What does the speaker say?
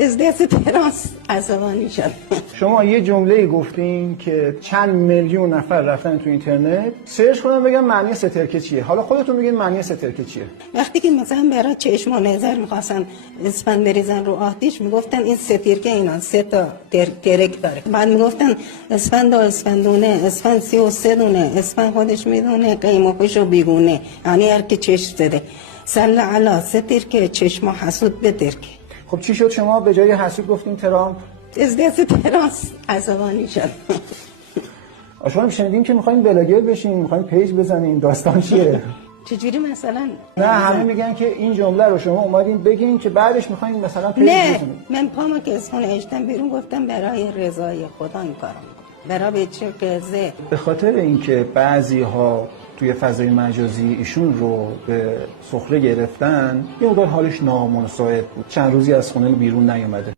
ازدواج تراس عصبانی شد. شما یه جمله گفتین که چند میلیون نفر رفتن تو اینترنت سرچ کنن بگن معنی سترکه چیه. حالا خودتون بگین معنی سترکه چیه. وقتی که مثلا برای چشم و نظر میخواستن اسفند بریزن رو آتیش میگفتن این سترکه اینا 3 تا ترک داره. بعد میگفتن اسفند و اسفندونه، اسفند 33 دونه، اسفند خودش میدونه قیم و پوش و بیگونه، یعنی هر کی چشم زده صلی علی سترکه چشم حسود بترکه. خب چی شد شما به جای حسود گفتین ترامپ؟ ازدواج تراس عصبانی شد. شما شنیدین که میخواین بلاگر بشین، میخواین پیج بزنین، داستان چیه؟ چجوری مثلا؟ نه همه میگن که این جمله رو شما اومدین بگین که بعدش میخواین مثلا پیج بزنین. من پامو که از خونه اشتم بیرون گفتم برای رضای خدا این کارو میکنم، برای بچه قضیه. به خاطر اینکه بعضی ها توی فضای مجازی ایشون رو به سخره گرفتن یه مقدار حالش نامناسب بود، چند روزی از خونه بیرون نیومده.